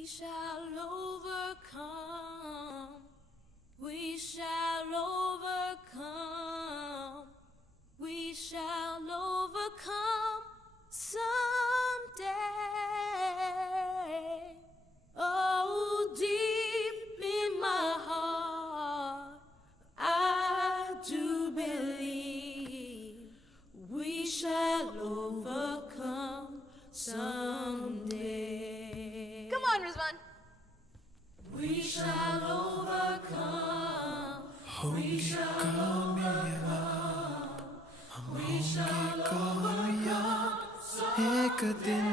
We shall overcome. We shall overcome. We shall overcome someday. Oh, deep in my heart, I do believe we shall overcome someday. Come on, Rizwan. We shall overcome. We shall overcome. We shall overcome एक दिन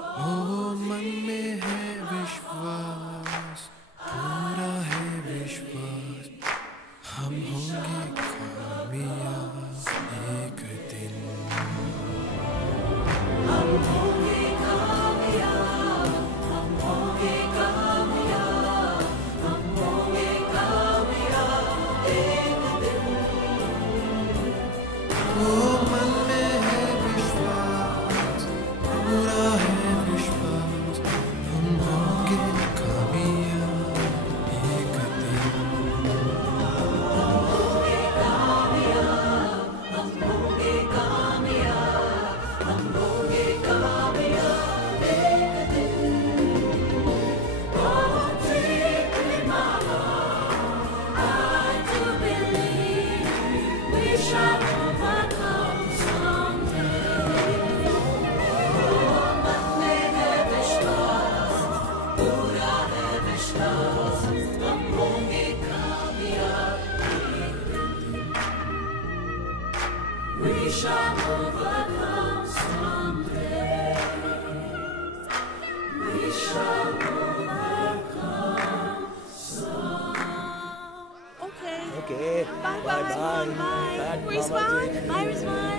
ओ मन में है विश्वास, पूरा है विश्वास, हम होंगे कामयाब एक दिन। हम होंगे कामयाब, हम होंगे कामयाब, हम होंगे कामयाब एक दिन। ओ मन में है विश्वास, पूरा है विश्वास, हम होंगे कामयाब एक दिन। हम होंगे कामयाब, हम होंगे कामयाब, हम होंगे कामयाब एक दिन। Oh, deep in my heart, I do believe we shall overcome someday. Oh, मन में है विश्वास, पूरा है विश्वास, हम होंगे कामयाब एक दिन। We shall overcome someday. We shall overcome someday. Okay. Okay. Bye, bye, Rizwan. Bye. Bye, Rizwan. Mama Ji. Bye, Rizwan.